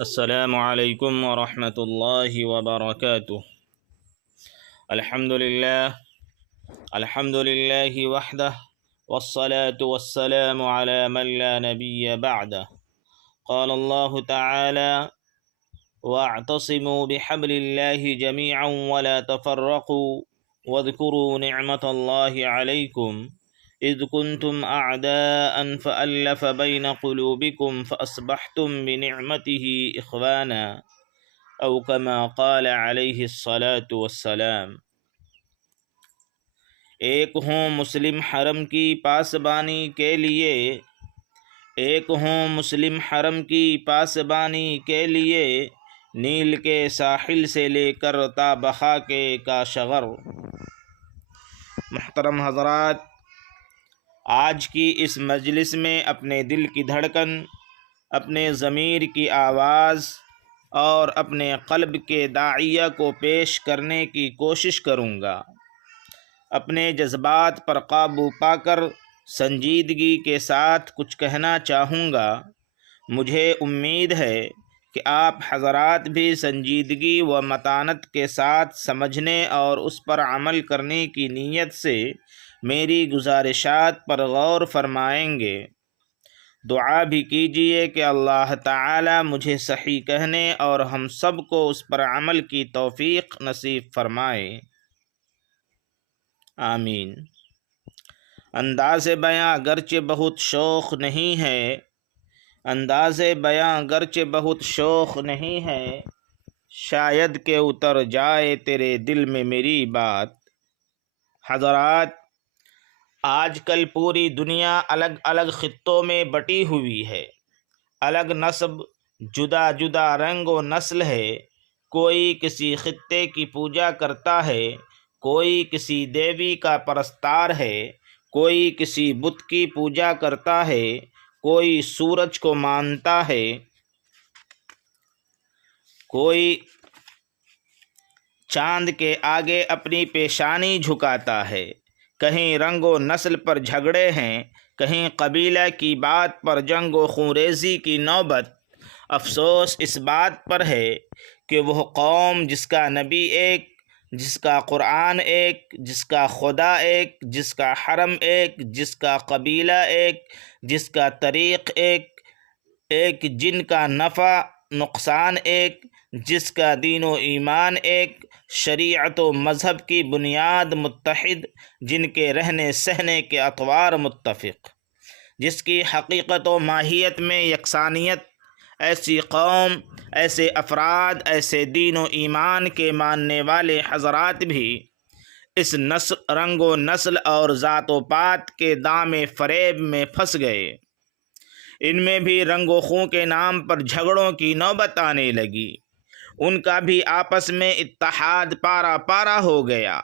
السلام علیکم ورحمۃ اللہ وبرکاتہ۔ الحمد للہ وحدہ والصلاة والسلام علی من لا نبی بعدہ۔ قال اللہ تعالی واعتصموا بحبل اللہ جميعا ولا تفرقوا واذكروا نعمة الله عليكم إذ كنتم أعداء فألف بين قلوبكم فأصبحتم بنعمته إخوانا أو كما قال عليه الصلاة والسلام۔ ایک ہوں مسلم حرم کی پاسبانی کے لیے، ایک ہوں مسلم حرم کی پاسبانی کے لیے، نیل کے ساحل سے لے کر تا بخا کے کاشغر۔ محترم حضرات، آج کی اس مجلس میں اپنے دل کی دھڑکن، اپنے ضمیر کی آواز اور اپنے قلب کے داعیہ کو پیش کرنے کی کوشش کروں گا۔ اپنے جذبات پر قابو پا کر سنجیدگی کے ساتھ کچھ کہنا چاہوں گا۔ مجھے امید ہے کہ آپ حضرات بھی سنجیدگی و متانت کے ساتھ سمجھنے اور اس پر عمل کرنے کی نیت سے میری گزارشات پر غور فرمائیں گے۔ دعا بھی کیجیے کہ اللہ تعالی مجھے صحیح کہنے اور ہم سب کو اس پر عمل کی توفیق نصیب فرمائے، آمین۔ انداز بیاں گرچہ بہت شوق نہیں ہے، انداز بیاں گرچہ بہت شوق نہیں ہے، شاید کہ اتر جائے تیرے دل میں میری بات۔ حضرات، آج کل پوری دنیا الگ الگ خطوں میں بٹی ہوئی ہے، الگ نسب، جدا جدا رنگ و نسل ہے۔ کوئی کسی خطے کی پوجا کرتا ہے، کوئی کسی دیوی کا پرستار ہے، کوئی کسی بت کی پوجا کرتا ہے، کوئی سورج کو مانتا ہے، کوئی چاند کے آگے اپنی پیشانی جھکاتا ہے۔ کہیں رنگ و نسل پر جھگڑے ہیں، کہیں قبیلہ کی بات پر جنگ و خونریزی کی نوبت۔ افسوس اس بات پر ہے کہ وہ قوم جس کا نبی ایک، جس کا قرآن ایک، جس کا خدا ایک، جس کا حرم ایک، جس کا قبیلہ ایک، جس کا طریق ایک، جن کا نفع نقصان ایک، جس کا دین و ایمان ایک، شریعت و مذہب کی بنیاد متحد، جن کے رہنے سہنے کے اطوار متفق، جس کی حقیقت و ماہیت میں یکسانیت، ایسی قوم، ایسے افراد، ایسے دین و ایمان کے ماننے والے حضرات بھی اس رنگ و نسل اور ذات و پات کے دام فریب میں پھنس گئے۔ ان میں بھی رنگ و خوں کے نام پر جھگڑوں کی نوبت آنے لگی، ان کا بھی آپس میں اتحاد پارا پارا ہو گیا۔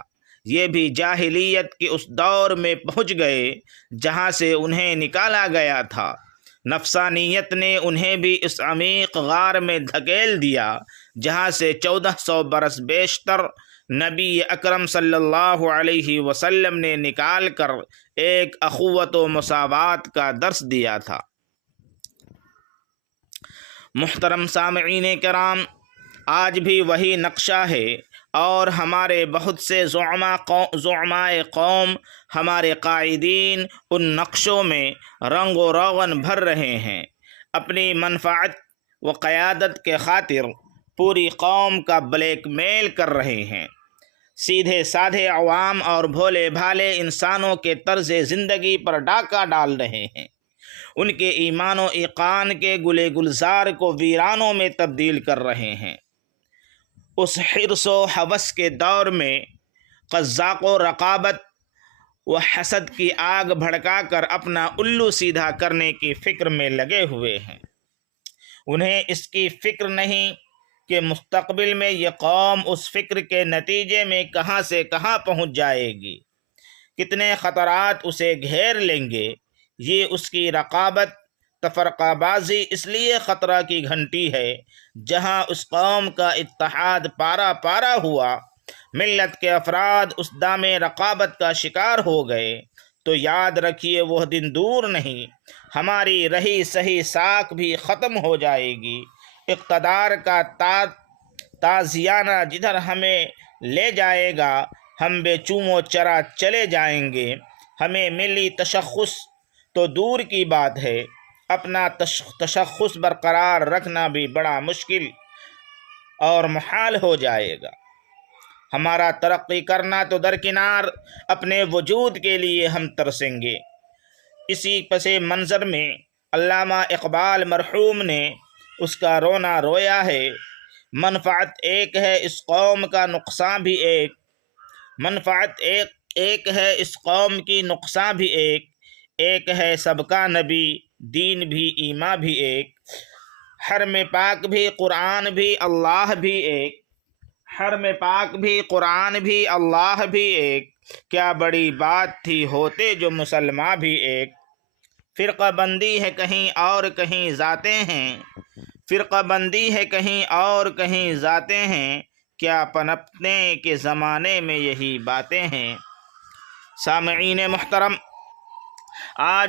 یہ بھی جاہلیت کے اس دور میں پہنچ گئے جہاں سے انہیں نکالا گیا تھا۔ نفسانیت نے انہیں بھی اس عمیق غار میں دھکیل دیا جہاں سے 1400 برس بیشتر نبی اکرم صلی اللہ علیہ وسلم نے نکال کر ایک اخوت و مساوات کا درس دیا تھا۔ محترم سامعین کرام، آج بھی وہی نقشہ ہے اور ہمارے بہت سے زعمائے قوم، ہمارے قائدین ان نقشوں میں رنگ و روغن بھر رہے ہیں۔ اپنی منفعت و قیادت کے خاطر پوری قوم کا بلیک میل کر رہے ہیں، سیدھے سادھے عوام اور بھولے بھالے انسانوں کے طرز زندگی پر ڈاکہ ڈال رہے ہیں، ان کے ایمان و ایقان کے گلے گلزار کو ویرانوں میں تبدیل کر رہے ہیں۔ اس حرص و ہوس کے دور میں قزاق و رقابت و حسد کی آگ بھڑکا کر اپنا الو سیدھا کرنے کی فکر میں لگے ہوئے ہیں۔ انہیں اس کی فکر نہیں کہ مستقبل میں یہ قوم اس فکر کے نتیجے میں کہاں سے کہاں پہنچ جائے گی، کتنے خطرات اسے گھیر لیں گے۔ یہ اس کی رقابت، تفرقہ بازی اس لیے خطرہ کی گھنٹی ہے۔ جہاں اس قوم کا اتحاد پارا پارا ہوا، ملت کے افراد اس دام رقابت کا شکار ہو گئے، تو یاد رکھیے وہ دن دور نہیں، ہماری رہی سہی ساکھ بھی ختم ہو جائے گی۔ اقتدار کا تازیانہ جدھر ہمیں لے جائے گا ہم بے چوم و چرا چلے جائیں گے۔ ہمیں ملی تشخص تو دور کی بات ہے، اپنا تشخص برقرار رکھنا بھی بڑا مشکل اور محال ہو جائے گا۔ ہمارا ترقی کرنا تو درکنار، اپنے وجود کے لیے ہم ترسیں گے۔ اسی پس منظر میں علامہ اقبال مرحوم نے اس کا رونا رویا ہے۔ منفعت ایک ہے اس قوم کا نقصان بھی ایک، منفعت ایک ہے اس قوم کی نقصان بھی ایک ہے سب کا نبی، دین بھی ایمان بھی ایک، حرم پاک بھی قرآن بھی اللہ بھی ایک، حرم پاک بھی قرآن بھی اللہ بھی ایک، کیا بڑی بات تھی ہوتے جو مسلمان بھی ایک۔ فرقہ بندی ہے کہیں اور کہیں ذاتیں ہیں، فرقہ بندی ہے کہیں اور کہیں ذاتیں ہیں، کیا پنپنے کے زمانے میں یہی باتیں ہیں۔ سامعین محترم، آج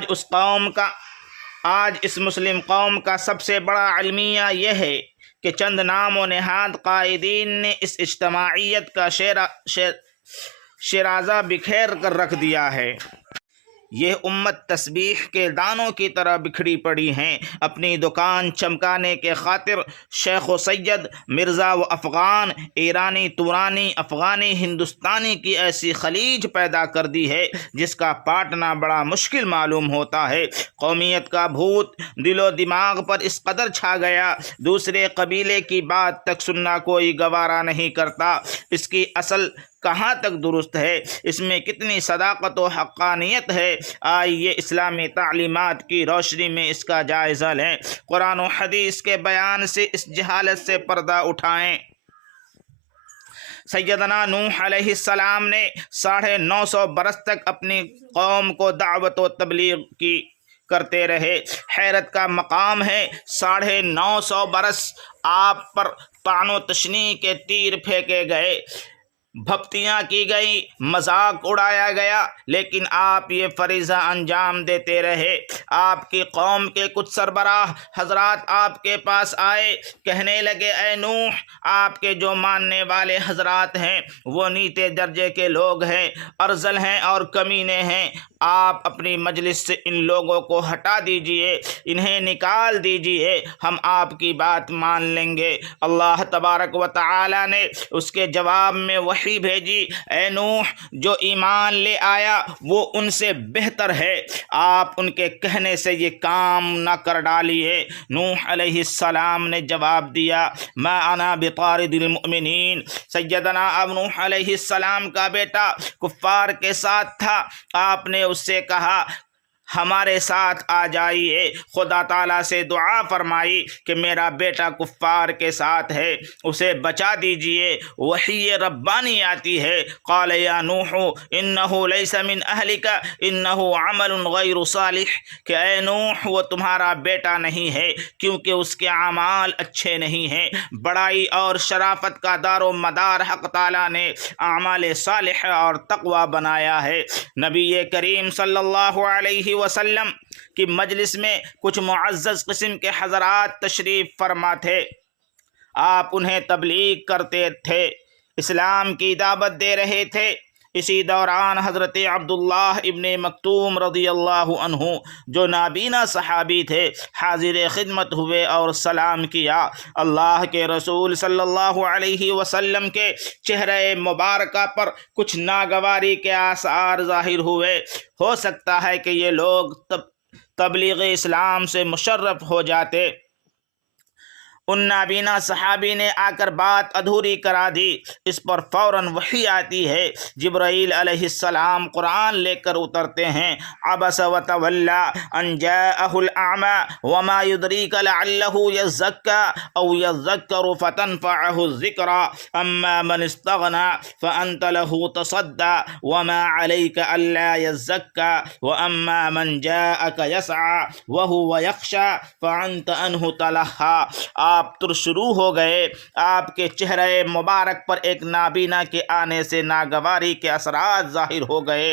اس مسلم قوم کا سب سے بڑا المیہ یہ ہے کہ چند نام و نہاد قائدین نے اس اجتماعیت کا شیرازہ بکھیر کر رکھ دیا ہے۔ یہ امت تسبیح کے دانوں کی طرح بکھری پڑی ہیں۔ اپنی دکان چمکانے کے خاطر شیخ و سید، مرزا و افغان، ایرانی تورانی، افغانی ہندوستانی کی ایسی خلیج پیدا کر دی ہے جس کا پاٹنا بڑا مشکل معلوم ہوتا ہے۔ قومیت کا بھوت دل و دماغ پر اس قدر چھا گیا، دوسرے قبیلے کی بات تک سننا کوئی گوارا نہیں کرتا۔ اس کی اصل کہاں تک درست ہے، اس میں کتنی صداقت و حقانیت ہے، آئیے اسلامی تعلیمات کی روشنی میں اس کا جائزہ لیں، قرآن و حدیث کے بیان سے اس جہالت سے پردہ اٹھائیں۔ سیدنا نوح علیہ السلام نے 950 برس تک اپنی قوم کو دعوت و تبلیغ کی کرتے رہے۔ حیرت کا مقام ہے 950 برس آپ پر طعن و تشنیع کے تیر پھینکے گئے، بھپتیاں کی گئی، مذاق اڑایا گیا، لیکن آپ یہ فریضہ انجام دیتے رہے۔ آپ کی قوم کے کچھ سربراہ حضرات آپ کے پاس آئے، کہنے لگے اے نوح، آپ کے جو ماننے والے حضرات ہیں وہ نیچے درجے کے لوگ ہیں، ارذل ہیں اور کمینے ہیں، آپ اپنی مجلس سے ان لوگوں کو ہٹا دیجئے، انہیں نکال دیجئے، ہم آپ کی بات مان لیں گے۔ اللہ تبارک و تعالی نے اس کے جواب میں وحی بھیجی، اے نوح، جو ایمان لے آیا وہ ان سے بہتر ہے، آپ ان کے کہنے سے یہ کام نہ کر ڈالیے۔ نوح علیہ السلام نے جواب دیا، ما انا بطارد المؤمنین۔ سیدنا نوح علیہ السلام کا بیٹا کفار کے ساتھ تھا، آپ نے اس سے کہا ہمارے ساتھ آ جائیے، خدا تعالیٰ سے دعا فرمائی کہ میرا بیٹا کفار کے ساتھ ہے، اسے بچا دیجئے۔ وحی ربانی آتی ہے، قال یا نوح انہ لیس من اہلک انہ عمل غیر صالح، کہ اے نوح وہ تمہارا بیٹا نہیں ہے کیونکہ اس کے اعمال اچھے نہیں ہیں۔ بڑائی اور شرافت کا دار و مدار حق تعالیٰ نے اعمال صالح اور تقوی بنایا ہے۔ نبی کریم صلی اللہ علیہ وسلم کی مجلس میں کچھ معزز قسم کے حضرات تشریف فرما تھے، آپ انہیں تبلیغ کرتے تھے، اسلام کی دعوت دے رہے تھے۔ اسی دوران حضرت عبداللہ ابن مکتوم رضی اللہ عنہ جو نابینا صحابی تھے حاضر خدمت ہوئے اور سلام کیا۔ اللہ کے رسول صلی اللہ علیہ وسلم کے چہرے مبارکہ پر کچھ ناگواری کے آثار ظاہر ہوئے، ہو سکتا ہے کہ یہ لوگ تبلیغ اسلام سے مشرف ہو جاتے۔ ان نابینا صحابی نے آ کر بات ادھوری کرا دی۔ اس پر فوراً وحی آتی ہے، جبرائیل علیہ السلام قرآن لے کر اترتے ہیں، عبس وتولی ان جاءہ الاعمی وما يدریک لعلہ یزکی او یذکر فتنفعہ الذکری اما من استغنی فانت له تصدی وما علیک الا یزکی واما من جاءک یسعی وهو یخشی فانت عنہ تلہی۔ آپ شروع ہو گئے، آپ کے چہرے مبارک پر ایک نابینا کے آنے سے ناگواری کے اثرات ظاہر ہو گئے۔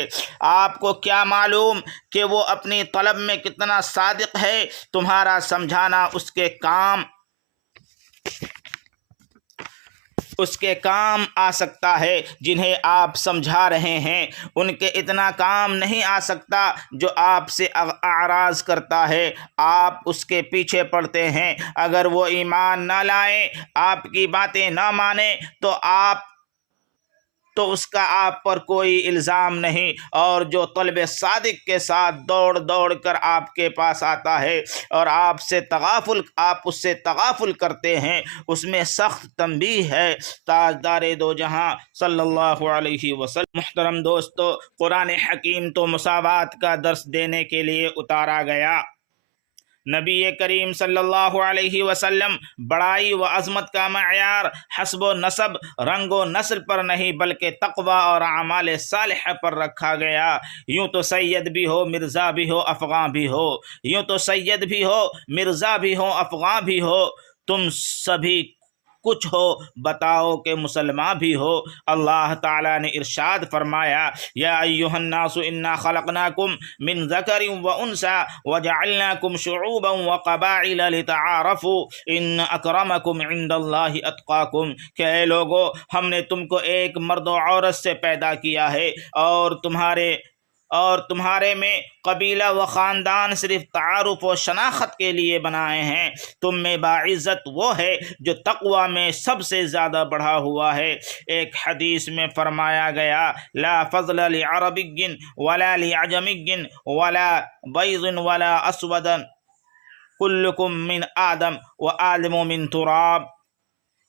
آپ کو کیا معلوم کہ وہ اپنی طلب میں کتنا صادق ہے، تمہارا سمجھانا اس کے کام اس کے کام آ سکتا ہے جنہیں آپ سمجھا رہے ہیں، ان کے اتنا کام نہیں آ سکتا جو آپ سے اعراض کرتا ہے، آپ اس کے پیچھے پڑتے ہیں۔ اگر وہ ایمان نہ لائیں، آپ کی باتیں نہ مانیں تو اس کا آپ پر کوئی الزام نہیں، اور جو طلب صادق کے ساتھ دوڑ دوڑ کر آپ کے پاس آتا ہے اور آپ اس سے تغافل کرتے ہیں، اس میں سخت تنبیہ ہے۔ تاجدار دو جہاں صلی اللہ علیہ وسلم۔ محترم دوستو، قرآن حکیم تو مساوات کا درس دینے کے لیے اتارا گیا۔ نبی کریم صلی اللہ علیہ وسلم بڑائی و عظمت کا معیار حسب و نسب، رنگ و نسل پر نہیں بلکہ تقوی اور اعمال صالحہ پر رکھا گیا۔ یوں تو سید بھی ہو، مرزا بھی ہو، افغاں بھی ہو، یوں تو سید بھی ہو، مرزا بھی ہو، افغاں بھی ہو، تم سبھی کچھ ہو، بتاؤ کہ مسلمان بھی ہو۔ اللہ تعالیٰ نے ارشاد فرمایا، یا ایھا الناس انا خلقناکم من ذکر و انثی وجعلناکم شعوبا وقبائل لتعارفوا ان اکرمکم عند اللہ اتقاکم، کہ اے لوگو، ہم نے تم کو ایک مرد و عورت سے پیدا کیا ہے، اور تمہارے میں قبیلہ و خاندان صرف تعارف و شناخت کے لیے بنائے ہیں۔ تم میں باعزت وہ ہے جو تقوی میں سب سے زیادہ بڑھا ہوا ہے۔ ایک حدیث میں فرمایا گیا، لا فضل لعربی ولا لعجمی ولا بیض ولا اسود، کلکم من آدم و آدم من تراب۔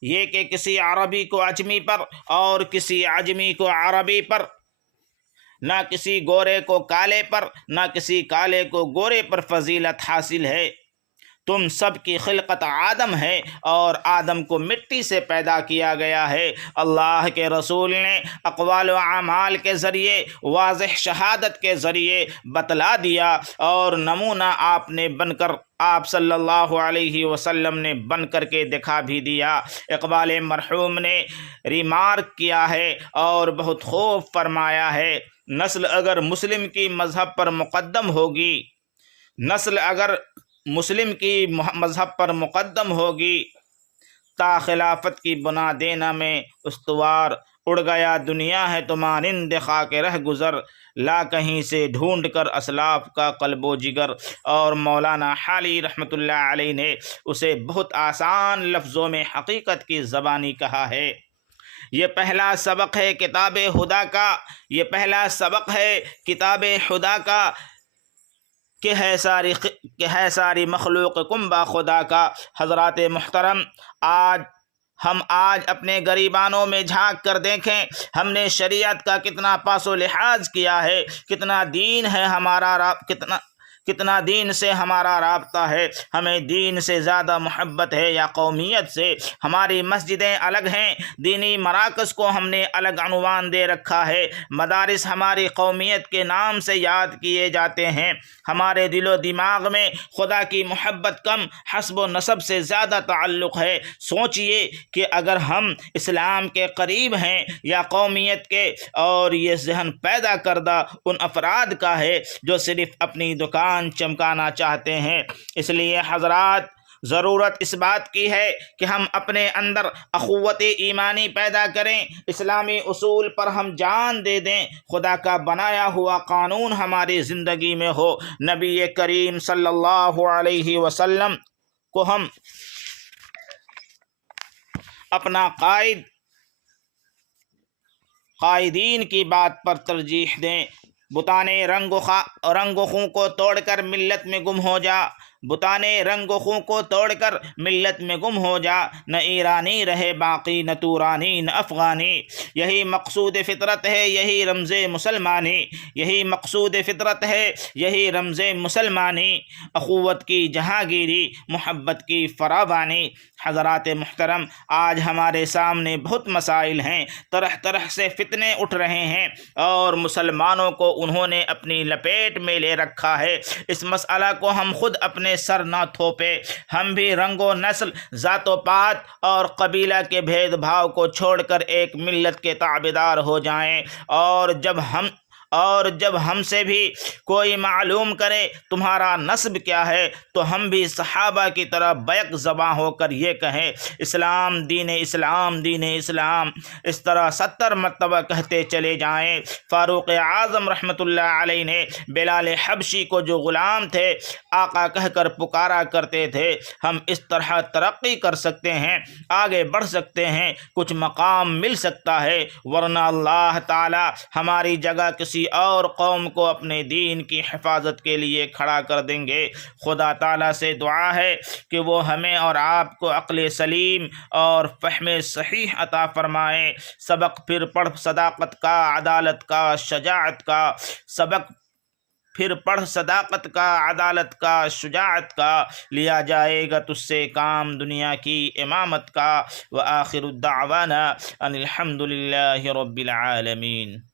یہ کہ کسی عربی کو عجمی پر اور کسی عجمی کو عربی پر، نہ کسی گورے کو کالے پر، نہ کسی کالے کو گورے پر فضیلت حاصل ہے۔ تم سب کی خلقت آدم ہے اور آدم کو مٹی سے پیدا کیا گیا ہے۔ اللہ کے رسول نے اقوال و اعمال کے ذریعے، واضح شہادت کے ذریعے بتلا دیا، اور نمونہ آپ صلی اللہ علیہ وسلم نے بن کر کے دکھا بھی دیا۔ اقبال مرحوم نے ریمارک کیا ہے اور بہت خوب فرمایا ہے، نسل اگر مسلم کی مذہب پر مقدم ہوگی، تا خلافت کی بنا دینا میں استوار، اڑ گیا دنیا ہے تو مانند خاک رہ گزر، لا کہیں سے ڈھونڈ کر اسلاف کا قلب و جگر۔ اور مولانا حالی رحمۃ اللہ علیہ نے اسے بہت آسان لفظوں میں حقیقت کی زبانی کہا ہے۔ یہ پہلا سبق ہے کتاب خدا کا، کہ ہے ساری مخلوق کنبہ خدا کا۔ حضرات محترم، ہم آج اپنے گریبانوں میں جھانک کر دیکھیں، ہم نے شریعت کا کتنا پاس و لحاظ کیا ہے، کتنا دین سے ہمارا رابطہ ہے، ہمیں دین سے زیادہ محبت ہے یا قومیت سے؟ ہماری مسجدیں الگ ہیں، دینی مراکز کو ہم نے الگ عنوان دے رکھا ہے، مدارس ہماری قومیت کے نام سے یاد کیے جاتے ہیں، ہمارے دل و دماغ میں خدا کی محبت کم، حسب و نسب سے زیادہ تعلق ہے۔ سوچئے کہ اگر ہم اسلام کے قریب ہیں یا قومیت کے، اور یہ ذہن پیدا کردہ ان افراد کا ہے جو صرف اپنی دکان چمکانا چاہتے ہیں۔ اس لیے حضرات، ضرورت اس بات کی ہے کہ ہم اپنے اندر اخوت ایمانی پیدا کریں، اسلامی اصول پر ہم جان دے دیں، خدا کا بنایا ہوا قانون ہماری زندگی میں ہو، نبی کریم صلی اللہ علیہ وسلم کو ہم اپنا قائدین کی بات پر ترجیح دیں۔ بتانے رنگ و خوں کو توڑ کر ملت میں گم ہو جا، نہ ایرانی رہے باقی، نہ تورانی نہ افغانی۔ یہی مقصود فطرت ہے، یہی رمز مسلمانی، اخوت کی جہانگیری، محبت کی فراوانی۔ حضرات محترم، آج ہمارے سامنے بہت مسائل ہیں، طرح طرح سے فتنے اٹھ رہے ہیں، اور مسلمانوں کو انہوں نے اپنی لپیٹ میں لے رکھا ہے۔ اس مسئلہ کو ہم خود اپنے سر نہ تھوپے، ہم بھی رنگ و نسل، ذات و پات اور قبیلہ کے بھید بھاؤ کو چھوڑ کر ایک ملت کے تابعدار ہو جائیں، اور جب ہم سے بھی کوئی معلوم کرے تمہارا نسب کیا ہے تو ہم بھی صحابہ کی طرح بیک زباں ہو کر یہ کہیں اسلام دین اسلام دین اسلام، اس طرح 70 مرتبہ کہتے چلے جائیں۔ فاروق اعظم رحمۃ اللہ علیہ نے بلال حبشی کو جو غلام تھے آقا کہہ کر پکارا کرتے تھے، ہم اس طرح ترقی کر سکتے ہیں، آگے بڑھ سکتے ہیں، کچھ مقام مل سکتا ہے، ورنہ اللہ تعالی ہماری جگہ کسی اور قوم کو اپنے دین کی حفاظت کے لیے کھڑا کر دیں گے۔ خدا تعالی سے دعا ہے کہ وہ ہمیں اور آپ کو عقل سلیم اور فہم صحیح عطا فرمائے۔ سبق پھر پڑھ صداقت کا، عدالت کا، شجاعت کا، سبق پھر پڑھ صداقت کا، عدالت کا، شجاعت کا، لیا جائے گا تجھ سے کام دنیا کی امامت کا۔ وآخر الدعوانا ان الحمد للہ رب العالمین۔